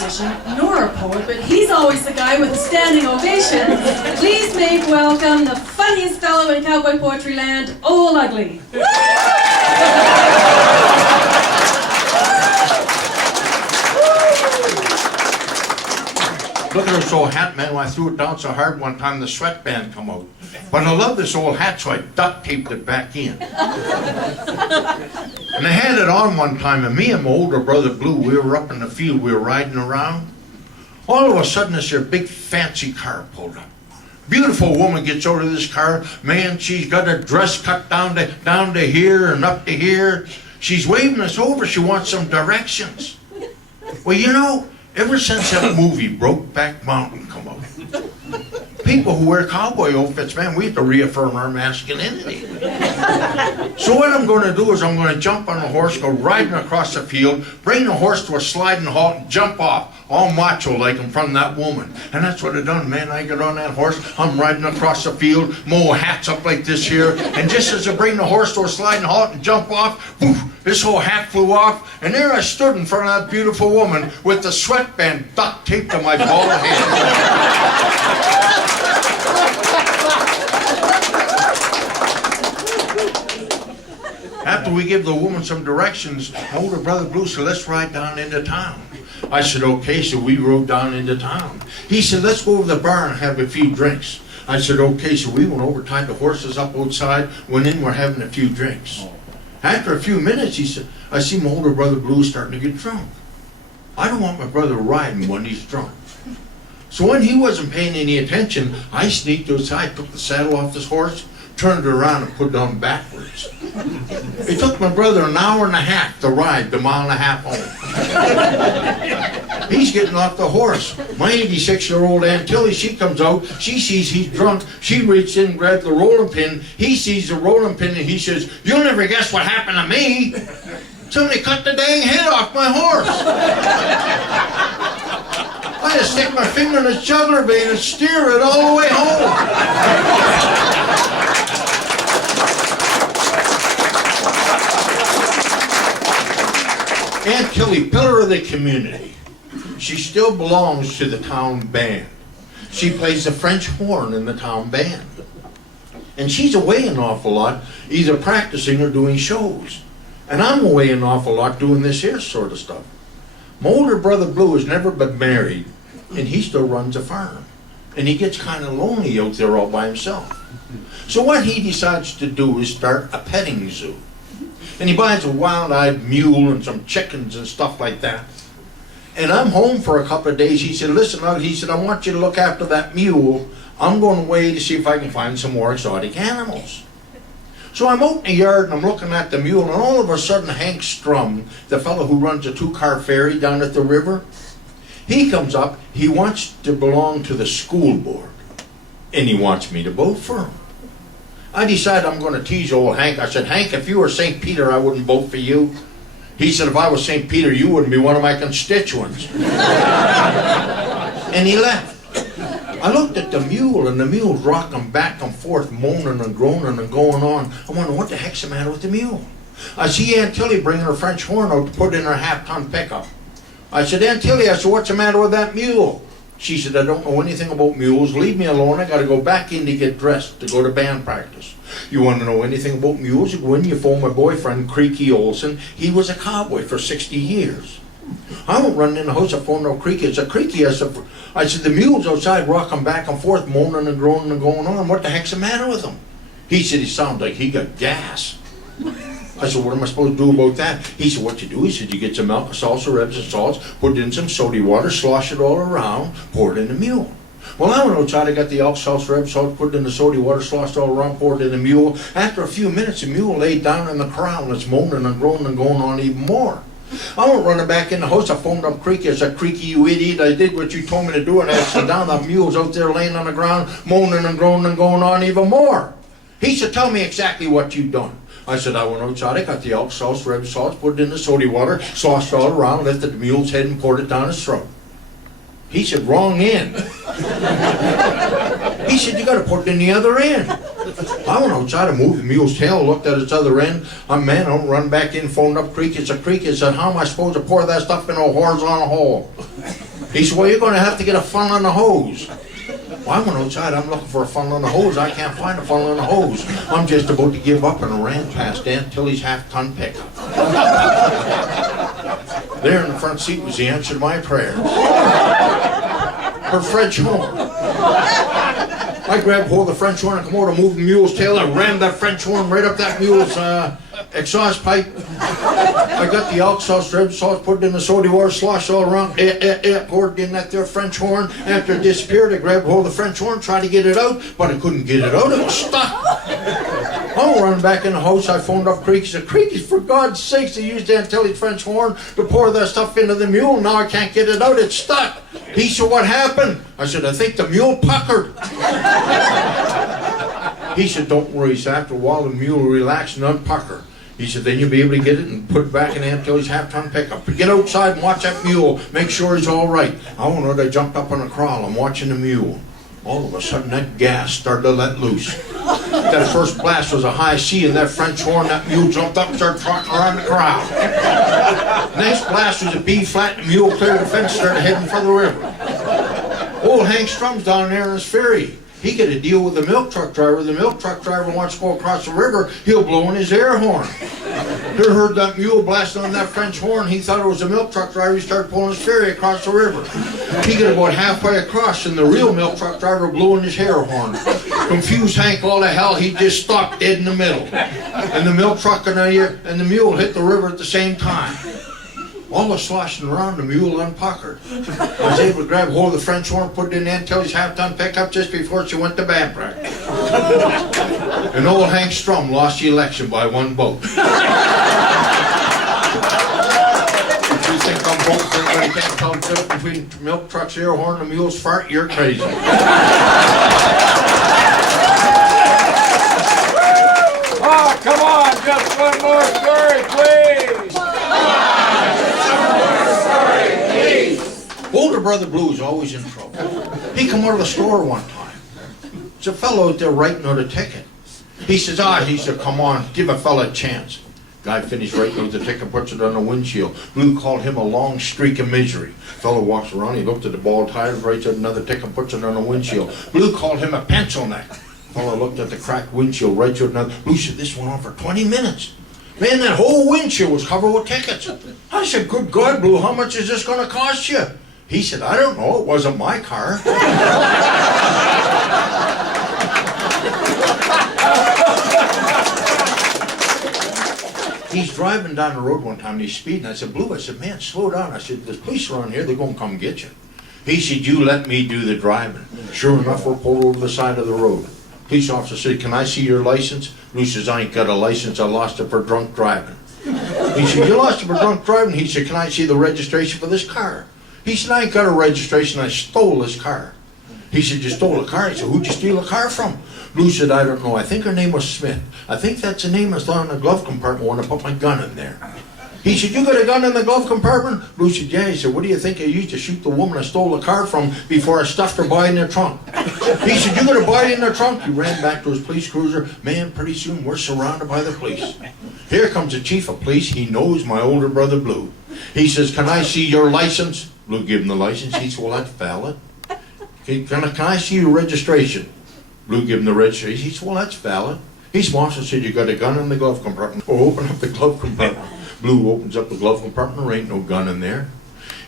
musician nor a poet, but he's always the guy with a standing ovation. Please make welcome the funniest fellow in cowboy poetry land, Old Ugly. Look at this old hat, man. When I threw it down so hard one time, the sweatband come out. But I love this old hat, so I duct taped it back in. And I had it on one time, and me and my older brother Blue, we were up in the field, we were riding around. All of a sudden, this here big fancy car pulled up. Beautiful woman gets out of this car. Man, she's got her dress cut down to here and up to here. She's waving us over. She wants some directions. Well, you know, ever since that movie, Brokeback Mountain, come out, people who wear cowboy outfits, man, we have to reaffirm our masculinity. So what I'm going to do is I'm going to jump on a horse, go riding across the field, bring the horse to a sliding halt, and jump off, all macho-like in front of that woman. And that's what I done, man. I get on that horse, I'm riding across the field, my hat's up like this here, and just as I bring the horse to a sliding halt and jump off, poof, this whole hat flew off, and there I stood in front of that beautiful woman with the sweatband duct taped to my bald head. After we give the woman some directions, my older brother Blue said, let's ride down into town. I said, okay, so we rode down into town. He said, let's go over to the bar and have a few drinks. I said, okay, so we went over, tied the horses up outside, went in, we're having a few drinks. After a few minutes, he said, I see my older brother Blue starting to get drunk. I don't want my brother riding when he's drunk. So when he wasn't paying any attention, I sneaked outside, took the saddle off this horse, turned it around and put it on backwards. It took my brother an hour and a half to ride the mile and a half home. He's getting off the horse. My 86-year-old Aunt Tilly, she comes out, she sees he's drunk, she reaches in and grabs the rolling pin, he sees the rolling pin and he says, you'll never guess what happened to me. Somebody cut the dang head off my horse. I had to stick my finger in his jugular vein and steer it all the way home. Aunt Tilly, pillar of the community. She still belongs to the town band. She plays the French horn in the town band. And she's away an awful lot, either practicing or doing shows. And I'm away an awful lot doing this here sort of stuff. My older brother Blue has never been married, and he still runs a farm. And he gets kind of lonely out there all by himself. So what he decides to do is start a petting zoo. And he buys a wild-eyed mule and some chickens and stuff like that. And I'm home for a couple of days. He said, listen, he said, I want you to look after that mule. I'm going away to see if I can find some more exotic animals. So I'm out in the yard and I'm looking at the mule, and all of a sudden Hank Strum, the fellow who runs a 2-car ferry down at the river, he comes up. He wants to belong to the school board, and he wants me to vote for him. I decided I'm going to tease old Hank. I said, Hank, if you were St. Peter, I wouldn't vote for you. He said, if I was St. Peter, you wouldn't be one of my constituents. And he left. I looked at the mule, and the mule's rocking back and forth, moaning and groaning and going on. I wonder, what the heck's the matter with the mule? I see Aunt Tilly bringing her French horn out to put in her half-ton pickup. I said, Aunt Tilly, I said, what's the matter with that mule? She said, I don't know anything about mules. Leave me alone. I got to go back in to get dressed to go to band practice. You want to know anything about mules? You go in, you phone my boyfriend, Creaky Olson. He was a cowboy for 60 years. I won't run in the house, I phone no Creaky. It's a Creaky. I said, the mule's outside rocking back and forth, moaning and groaning and going on. What the heck's the matter with him? He said, he sounds like he got gas. I said, what am I supposed to do about that? He said, what you do? He said, you get some milk, salsa, ribs, and salts, put it in some soda water, slosh it all around, pour it in the mule. Well, I went outside, I got the elk salsa, ribs, salt, put it in the soda water, sloshed all around, poured it in the mule. After a few minutes, the mule laid down in the corral and it's moaning and groaning and going on even more. I went running back in the house. I phoned up Creaky. I said, Creaky, you idiot, I did what you told me to do, and I sat down. The mule's out there laying on the ground, moaning and groaning and going on even more. He said, tell me exactly what you've done. I said, I went outside, I got the elk sauce, ribs, sauce, put it in the soda water, sloshed all around, lifted the mule's head and poured it down his throat. He said, wrong end. He said, you got to put it in the other end. I went outside, I moved the mule's tail, looked at its other end. I run back in, phoned up Creaky. It's a Creaky. I said, how am I supposed to pour that stuff in a horizontal hole? He said, well, you're going to have to get a funnel and a hose. Well, I went outside, I'm looking for a funnel and a hose. I can't find a funnel and a hose. I'm just about to give up and ran past Aunt Tilly's half-ton pickup. There in the front seat was the answer to my prayer. Her French horn. I grabbed hold of the French horn and come over to move the mule's tail. I rammed that French horn right up that mule's exhaust pipe. I got the elk sauce, rib sauce, put it in the soda water, sloshed all around, poured in that there French horn. After it disappeared, I grabbed hold of the French horn, tried to get it out, but I couldn't get it out. It was stuck. I'm running back in the house. I phoned up Creaky. I said, Creaky, for God's sakes, they used Aunt Tilly's French horn to pour that stuff into the mule. Now I can't get it out. It's stuck. He said, what happened? I said, I think the mule puckered. He said, don't worry. He said, after a while, the mule will relax and unpucker. He said, then you'll be able to get it and put it back in Aunt Tilly's half-ton pickup. But get outside and watch that mule. Make sure he's all right. I don't know, I jumped up on a crawl. I'm watching the mule. All of a sudden, that gas started to let loose. That first blast was a high C, and that French horn, that mule jumped up and started trotting around the crowd. Next blast was a B flat, and the mule cleared the fence and started heading for the river. Old Hank Strum's down there in his ferry. He got a deal with the milk truck driver. The milk truck driver wants to go across the river, he'll blow in his air horn. He heard that mule blasting on that French horn. He thought it was a milk truck driver. He started pulling his ferry across the river. He got about halfway across, and the real milk truck driver blew in his air horn. Confused Hank all to hell, he just stopped dead in the middle. And the milk truck and the mule hit the river at the same time. All the sloshing around, the mule unpuckered. I was able to grab hold of the French horn, put it in Aunt Tilly's half-ton pickup just before she went to band practice. And old Hank Strum lost the election by one vote. If you think I'm voting for anybody can't tell the difference between milk truck's air horn and the mule's fart, you're crazy. Oh, come on, just one more story, please. Older brother Blue is always in trouble. He come out of the store one time. There's a fellow out there writing out a ticket. He says, come on, give a fella a chance. Guy finished writing out the ticket, puts it on the windshield. Blue called him a long streak of misery. Fellow walks around, he looked at the bald tires, writes out another ticket, puts it on the windshield. Blue called him a pencil neck. Fellow looked at the cracked windshield, writes out another. Blue said, this went on for 20 minutes. Man, that whole windshield was covered with tickets. I said, good God, Blue, how much is this going to cost you? He said, I don't know, it wasn't my car. He's driving down the road one time and he's speeding. I said, Blue, man, slow down. I said, there's police around here, they're going to come get you. He said, you let me do the driving. Sure enough, we're pulled over the side of the road. Police officer said, can I see your license? Blue says, I ain't got a license, I lost it for drunk driving. He said, you lost it for drunk driving? He said, can I see the registration for this car? He said, I ain't got a registration, I stole this car. He said, you stole a car? He said, who'd you steal a car from? Blue said, I don't know, I think her name was Smith. I think that's the name I saw in the glove compartment when I put my gun in there. He said, you got a gun in the glove compartment? Blue said, yeah. He said, what do you think I used to shoot the woman I stole the car from before I stuffed her body in the trunk? He said, you got a body in the trunk? He ran back to his police cruiser. Man, pretty soon we're surrounded by the police. Here comes the chief of police. He knows my older brother Blue. He says, can I see your license? Blue gave him the license. He said, well, that's valid. Can I see your registration? Blue gave him the registration. He said, well, that's valid. His officer said, you got a gun in the glove compartment. Oh, open up the glove compartment. Blue opens up the glove compartment. There ain't no gun in there.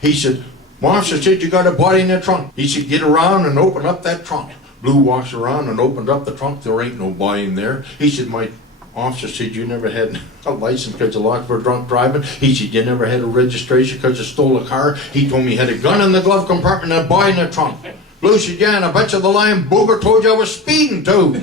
He said, my officer said, you got a body in the trunk. He said, get around and open up that trunk. Blue walks around and opened up the trunk. There ain't no body in there. He said, my officer said, you never had a license because you lost for drunk driving. He said, you never had a registration because you stole a car. He told me you had a gun in the glove compartment and a body in the trunk. Blue said, yeah, and I bet you the lying booger told you I was speeding too.